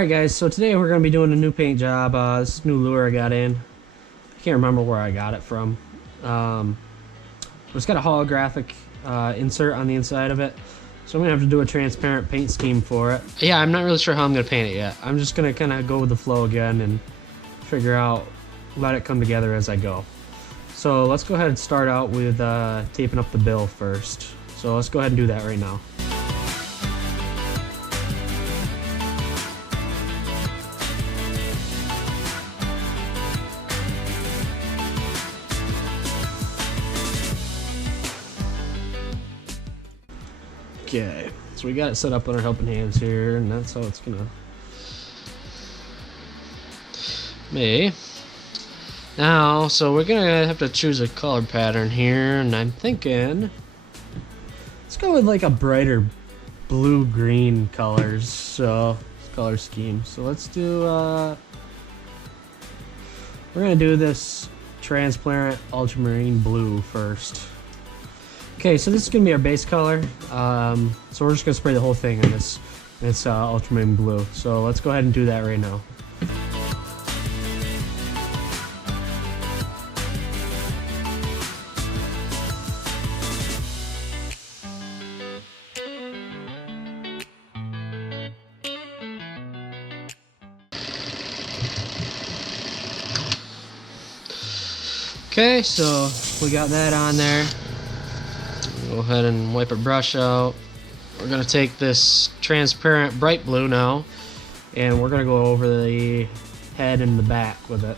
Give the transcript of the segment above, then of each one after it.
Alright guys, so today we're going to be doing a new paint job. This new lure I got in. I can't remember where I got it from. It's got a holographic insert on the inside of it. So I'm going to have to do a transparent paint scheme for it. Yeah, I'm not really sure how I'm going to paint it yet. I'm just going to kind of go with the flow again and figure out, let it come together as I go. So let's go ahead and start out with taping up the bill first. So let's go ahead and do that right now. Okay, so we got it set up on our helping hands here, and that's how it's gonna be. Now, so we're gonna have to choose a color pattern here, and I'm thinking let's go with like a brighter blue-green colors, color scheme. So let's do we're gonna do this transparent ultramarine blue first. Okay, so this is gonna be our base color. So we're just gonna spray the whole thing in this ultramarine blue. So let's go ahead and do that right now. Okay, so we got that on there. Go ahead and wipe our brush out. We're going to take this transparent bright blue now, and we're going to go over the head and the back with it.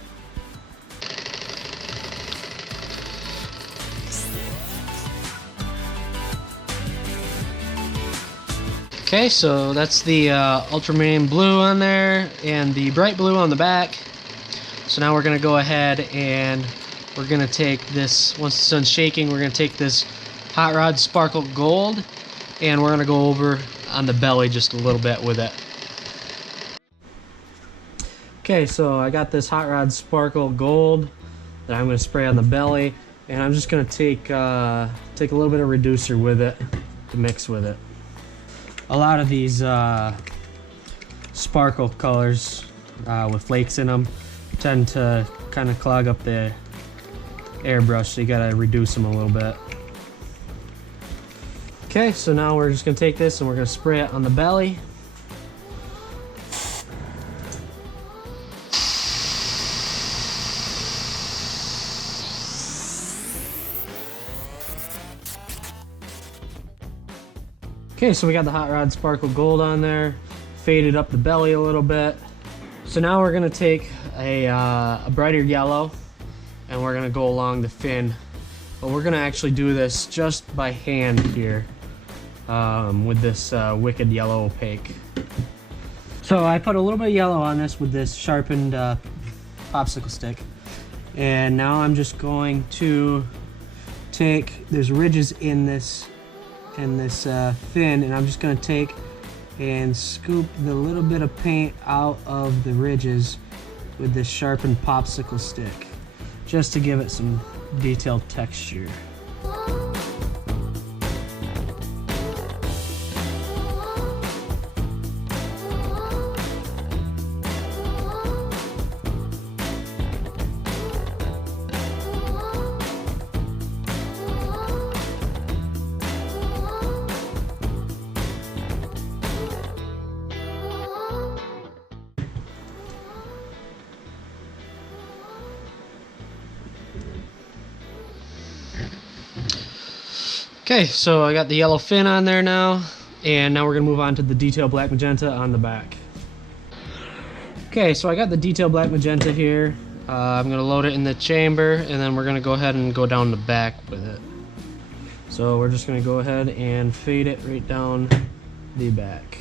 Okay, so that's the ultramarine blue on there and the bright blue on the back. So now we're going to go ahead and we're going to take this, once the sun's shaking, we're going to take this Hot Rod Sparkle Gold, and we're going to go over on the belly just a little bit with it. Okay, so I got this Hot Rod Sparkle Gold that I'm going to spray on the belly, and I'm just going to take a little bit of reducer with it to mix with it. A lot of these sparkle colors with flakes in them tend to kind of clog up the airbrush, so you got to reduce them a little bit. Okay, so now we're just going to take this and we're going to spray it on the belly. Okay, so we got the Hot Rod Sparkle Gold on there, faded up the belly a little bit. So now we're going to take a brighter yellow and we're going to go along the fin. But we're going to actually do this just by hand here. With this Wicked Yellow Opaque. So I put a little bit of yellow on this with this sharpened popsicle stick, and now I'm just going to take, there's ridges in this fin, and I'm just going to take and scoop the little bit of paint out of the ridges with this sharpened popsicle stick, just to give it some detailed texture. Okay, so I got the yellow fin on there now, and now we're going to move on to the detail black magenta on the back. Okay, so I got the detail black magenta here. I'm going to load it in the chamber, and then we're going to go ahead and go down the back with it. So we're just going to go ahead and fade it right down the back.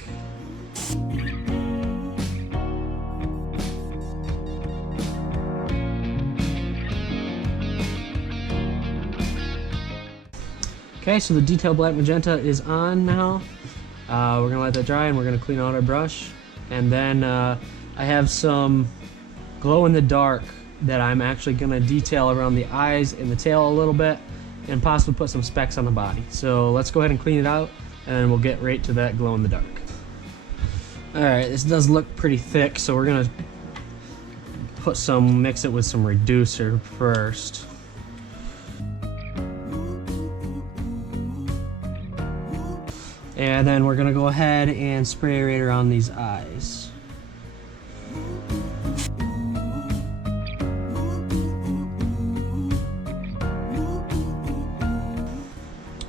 Okay, so the detail black magenta is on now. We're gonna let that dry and we're gonna clean out our brush. And then I have some glow in the dark that I'm actually gonna detail around the eyes and the tail a little bit and possibly put some specks on the body. So let's go ahead and clean it out and then we'll get right to that glow in the dark. Alright, this does look pretty thick, so we're gonna mix it with some reducer first. And then we're gonna go ahead and spray right around these eyes.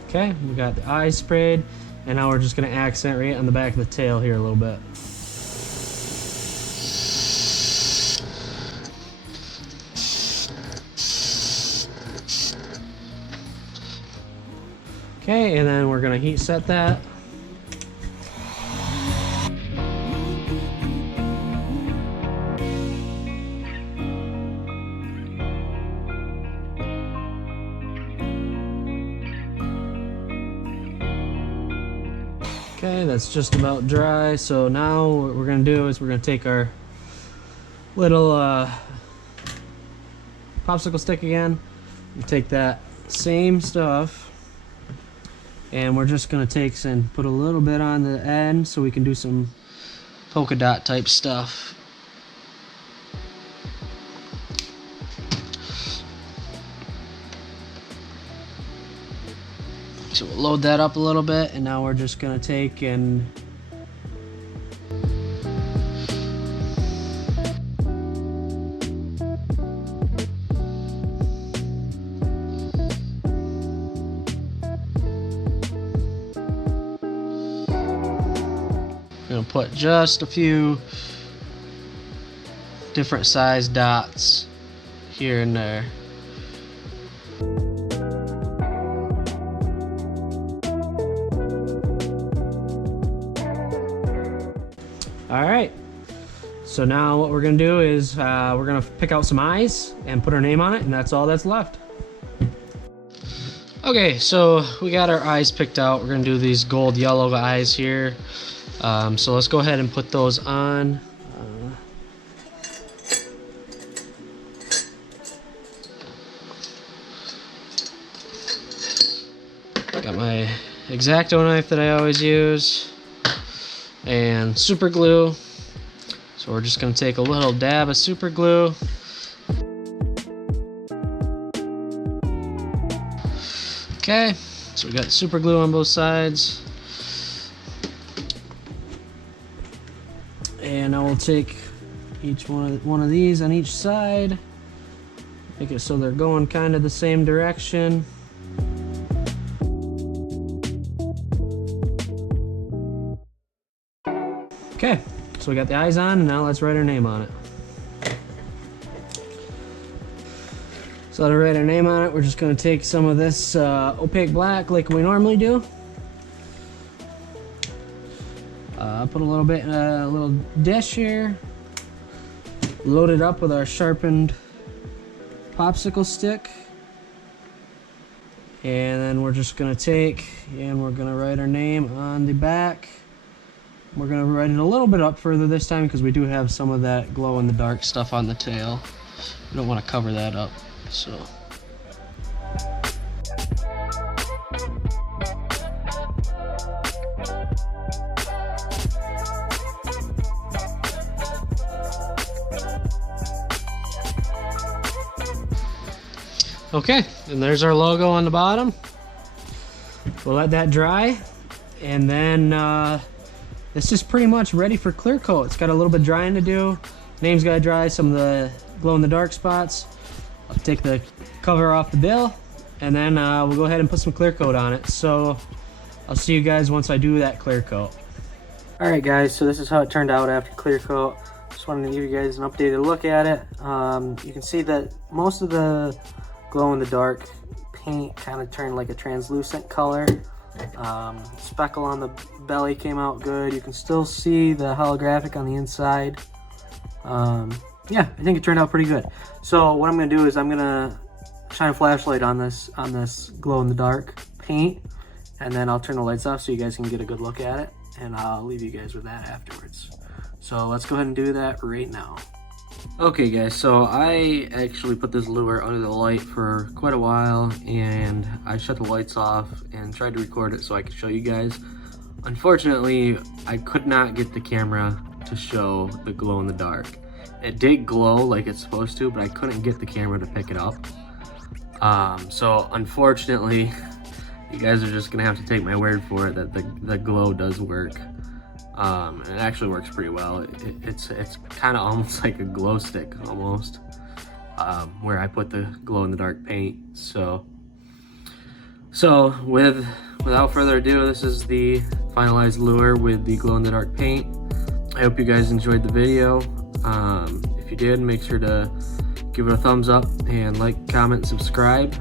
Okay, we got the eyes sprayed, and now we're just gonna accent right on the back of the tail here a little bit. Okay, and then we're gonna heat set that. Okay, that's just about dry. So now what we're gonna do is we're gonna take our little popsicle stick again, and take that same stuff, and we're just gonna take and put a little bit on the end so we can do some polka dot type stuff. So we'll load that up a little bit, and now we're just gonna take and gonna put just a few different size dots here and there. Alright, so now what we're gonna do is we're gonna pick out some eyes and put our name on it, and that's all that's left. Okay, so we got our eyes picked out. We're gonna do these gold yellow eyes here. So let's go ahead and put those on. Got my X-Acto knife that I always use, and super glue. So we're just going to take a little dab of super glue. Okay, so we got super glue on both sides. And I will take each one of these on each side, make it so they're going kind of the same direction. Okay, so we got the eyes on, and now let's write our name on it. So to write our name on it, we're just going to take some of this opaque black like we normally do. Put a little bit in a little dish here, load it up with our sharpened popsicle stick, and then we're just going to take and we're going to write our name on the back. We're going to write it a little bit up further this time because we do have some of that glow in the dark stuff on the tail. We don't want to cover that up, so. Okay, and there's our logo on the bottom. We'll let that dry, and then this is pretty much ready for clear coat. It's got a little bit of drying to do. Name's got to dry, some of the glow in the dark spots. I'll take the cover off the bill, and then we'll go ahead and put some clear coat on it. So I'll see you guys once I do that clear coat. Alright guys, so this is how it turned out after clear coat. Just wanted to give you guys an updated look at it. You can see that most of the glow in the dark paint kind of turned like a translucent color. Speckle on the belly came out good. You can still see the holographic on the inside. Yeah, I think it turned out pretty good. So what I'm gonna do is I'm gonna shine a flashlight on this glow in the dark paint, and then I'll turn the lights off so you guys can get a good look at it, and I'll leave you guys with that afterwards. So let's go ahead and do that right now. Okay guys, so I actually put this lure under the light for quite a while, and I shut the lights off and tried to record it so I could show you guys. Unfortunately, I could not get the camera to show the glow in the dark. It did glow like it's supposed to, but I couldn't get the camera to pick it up. So unfortunately, you guys are just gonna have to take my word for it that the glow does work. And it actually works pretty well. It's kind of almost like a glow stick almost, where I put the glow in the dark paint. So without further ado, this is the finalized lure with the glow in the dark paint. I hope you guys enjoyed the video. If you did, make sure to give it a thumbs up and like, comment, subscribe,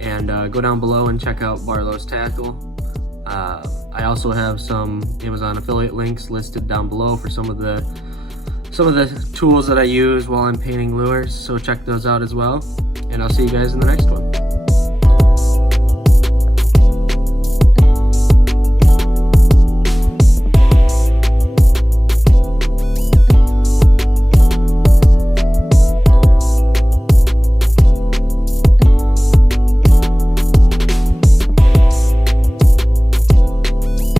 and go down below and check out Barlow's Tackle. I also have some Amazon affiliate links listed down below for some of the tools that I use while I'm painting lures, so check those out as well. And I'll see you guys in the next one.